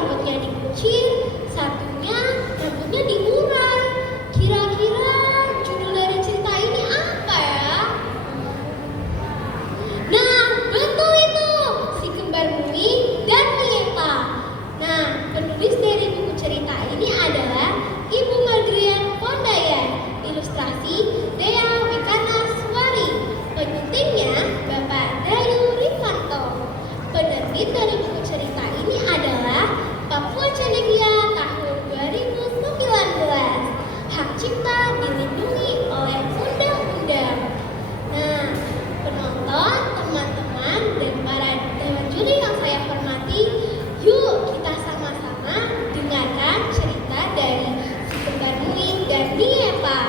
rambutnya dikucir, satunya rambutnya diurai. Kira-kira judul dari cerita ini apa ya? Nah, betul itu, si kembar Mui dan Miepa. Nah, penulis dari buku cerita ini adalah Ibu Margrian Pondayan, ilustrasi Dea Wikanaswari, penyuntingnya Bapak Dayu Rifanto. Penerbit dari buku cerita ini adalah Papua Cendekia tahun 2019. Hak cipta dilindungi oleh undang-undang. Nah, penonton, teman-teman, dan para dewan juri yang saya hormati, yuk kita sama-sama dengarkan cerita dari si kembar Mui dan Miepa.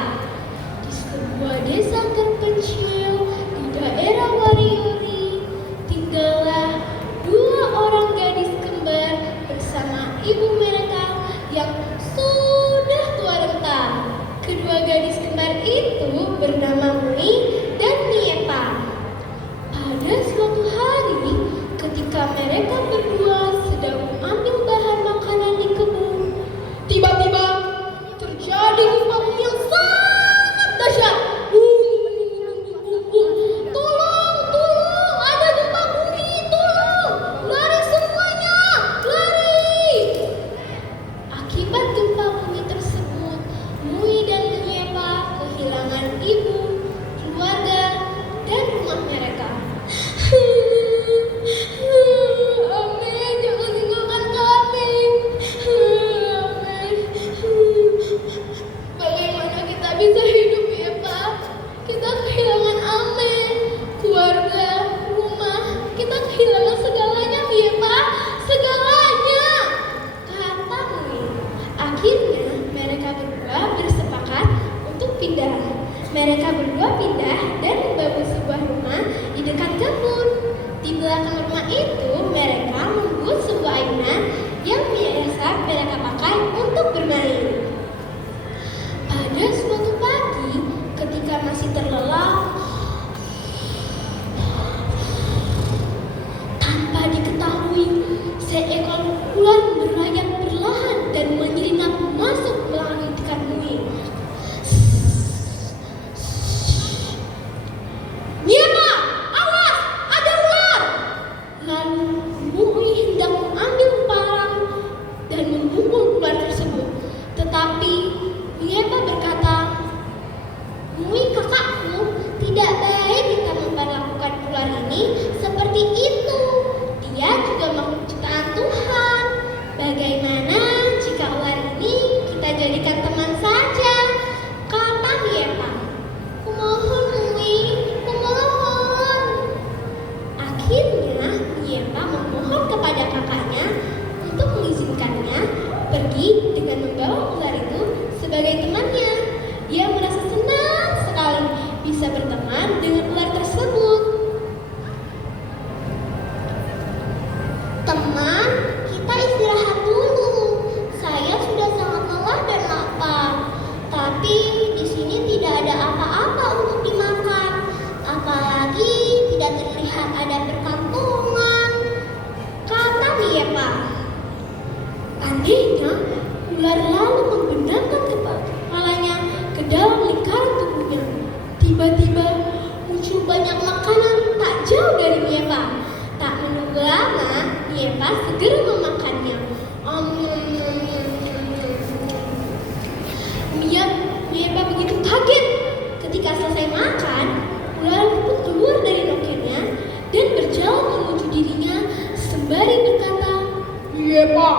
Di sebuah desa terpencil di daerah Wariori, tinggallah dua orang gadis kembar bersama ibu mereka yang sudah tua renta. Kedua gadis kembar itu bernama Mui dan Miepa. Pada suatu hari, ketika mereka berdua sedang mengambil bahan makanan di kebun, tiba-tiba terjadi gempa bumi yang sangat dahsyat. Tolong, tolong, ada gempa bumi, tolong, lari semuanya, lari. Akibat gempa bumi tersebut, Mui dan Miepa kehilangan ibu, keluarga, dan rumah mereka. Amin, jangan tinggalkan kami. Amin. Bagaimana kita bisa hidup ya Pak? Kita kehilangan Amin, keluarga, rumah. Kita kehilangan segalanya ya Pak, segalanya. Kata Mui. Akhirnya mereka berdua bersepakat untuk pindah. Mereka berdua pindah dan membangun sebuah rumah di dekat kebun. Di belakang rumah itu mereka membuat sebuah ayunan yang biasa mereka pakai untuk bermain. Pada suatu pagi, ketika masih terlelap, tanpa diketahui, seekor ular merayap perlahan dan menyelinap masuk melalui tikar Mui. Miepa, awas, ada ular! Lalu Mui hendak mengambil parang dan memukul ular tersebut. Tetapi Miepa berkata, Mui kakakku, tidak baik kita memperlakukan ular ini seperti itu. Dia juga makhluk ciptaan Tuhan. Bagaimana jika ular ini kita jadikan teman saja? Kata Miepa. Kumohon Mui, kumohon. Akhirnya Miepa memohon kepada kakaknya untuk mengizinkannya pergi dengan membawa ular itu sebagai temannya. Dia merasa senang sekali bisa berteman dengan ular tersebut. Teman, kita istirahat dulu. Saya sudah sangat lelah dan lapar. Tapi di sini tidak ada apa-apa untuk dimakan. Apalagi tidak terlihat ada perkampungan. Kata Miepa. Anehnya, ular lalu membenamkan kepalanya ke dalam lingkaran tubuhnya. Tiba-tiba muncul banyak makanan tak jauh dari Miepa. Tak menunggu lama, Miepa segera memakannya. Miepa begitu kaget ketika selesai makan. Ular pun keluar dari lokernya dan berjalan menuju dirinya sembari berkata, Miepa,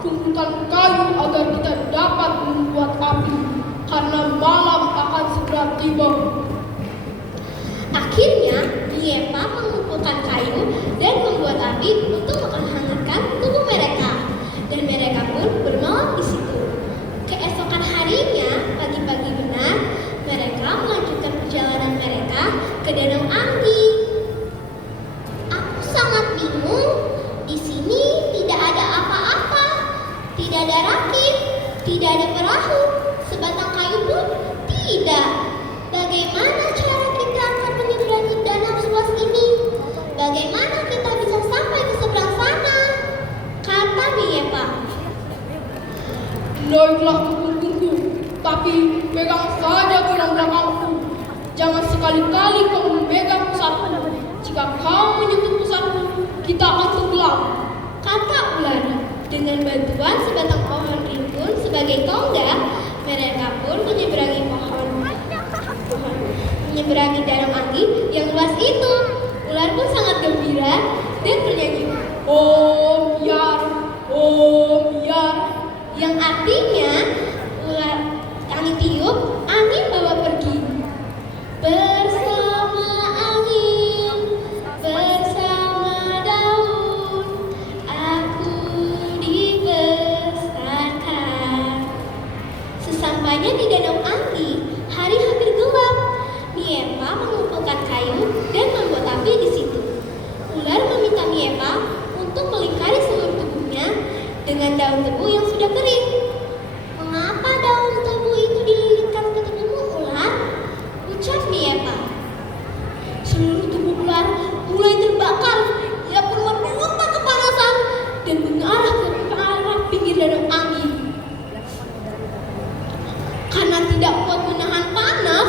kumpulkan kayu agar kita dapat membuat api, karena malam akan segera tiba. Akhirnya, Miepa mengumpulkan kayu dan membuat api untuk menghangatkan tubuh mereka. Dan mereka pun bermalam di situ. Keesokan harinya, pagi-pagi benar, mereka melanjutkan perjalanan mereka ke Danau Anggi. Aku sangat bingung. Di sini tidak ada apa-apa. Tidak ada rakit, tidak ada perahu, sebatang kayu pun tidak. Bagaimana cara kita akan menyeberangi danau seluas ini? Bagaimana kita bisa sampai ke seberang sana? Kata Miepa. Naiklah ke punggungku, tapi pegang saja tulang belakangku. Jangan sekali-kali kau memegang pusatku. Jika kau menyentuh pusatku, kita akan tenggelam, kata ular. Dengan bantuan sebatang pohon rimbun sebagai tonggak, mereka pun menyeberangi danau Anggi yang luas itu. Ular pun sangat gembira dan bernyanyi, Om Yar, Om Yar, yang artinya ular kami tiup, angin bawa pergi. Bersama angin, bersama daun, aku dibesarkan. Sesampainya di danau Anggi, hari hampir gelap. Miepa mengumpulkan kayu dan membuat api di situ. Ular meminta Miepa untuk melingkari seluruh tubuhnya dengan daun tebu yang sudah kering. Mengapa daun tebu itu dililitkan ke tubuhmu, ular? Ucap Miepa. Seluruh tubuh ular mulai terbakar. Ia pun meronta kepanasan dan mengarah ke arah pinggir danau Anggi. Karena tidak kuat menahan panas,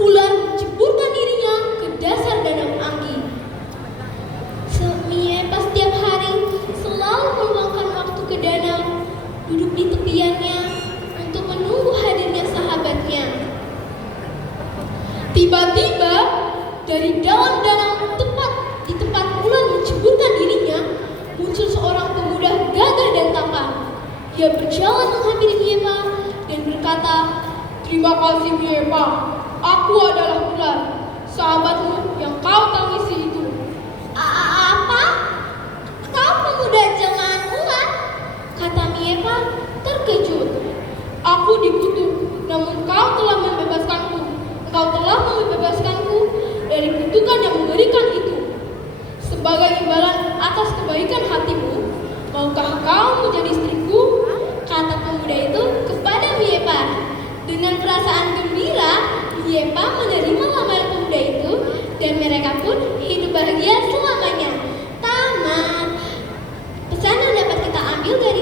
ular menceburkan dirinya ke dasar danau Anggi. Miepa setiap hari selalu meluangkan waktu ke danau, duduk di tepiannya untuk menunggu hadirnya sahabatnya. Tiba-tiba dari dalam danau di tempat ular menceburkan dirinya, muncul seorang pemuda gagah dan tampan. Ia berjalan menghampiri Miepa dan berkata, Terima kasih Miepa, aku adalah ular, sahabatmu yang kau tangisi itu. Apa? Kau pemuda zaman ular? Kata Miepa terkejut. Aku dikutuk, namun kau telah membebaskanku. Kau telah membebaskanku dari kutukan yang mengerikan itu. Sebagai imbalan atas kebaikan hatimu, maukah kau menjadi istriku? Kata pemuda itu kepada Miepa. Dengan perasaan gembira, Miepa menerima lamaran pemuda itu dan mereka pun hidup bahagia selamanya. Tamat. Pesan yang dapat kita ambil dari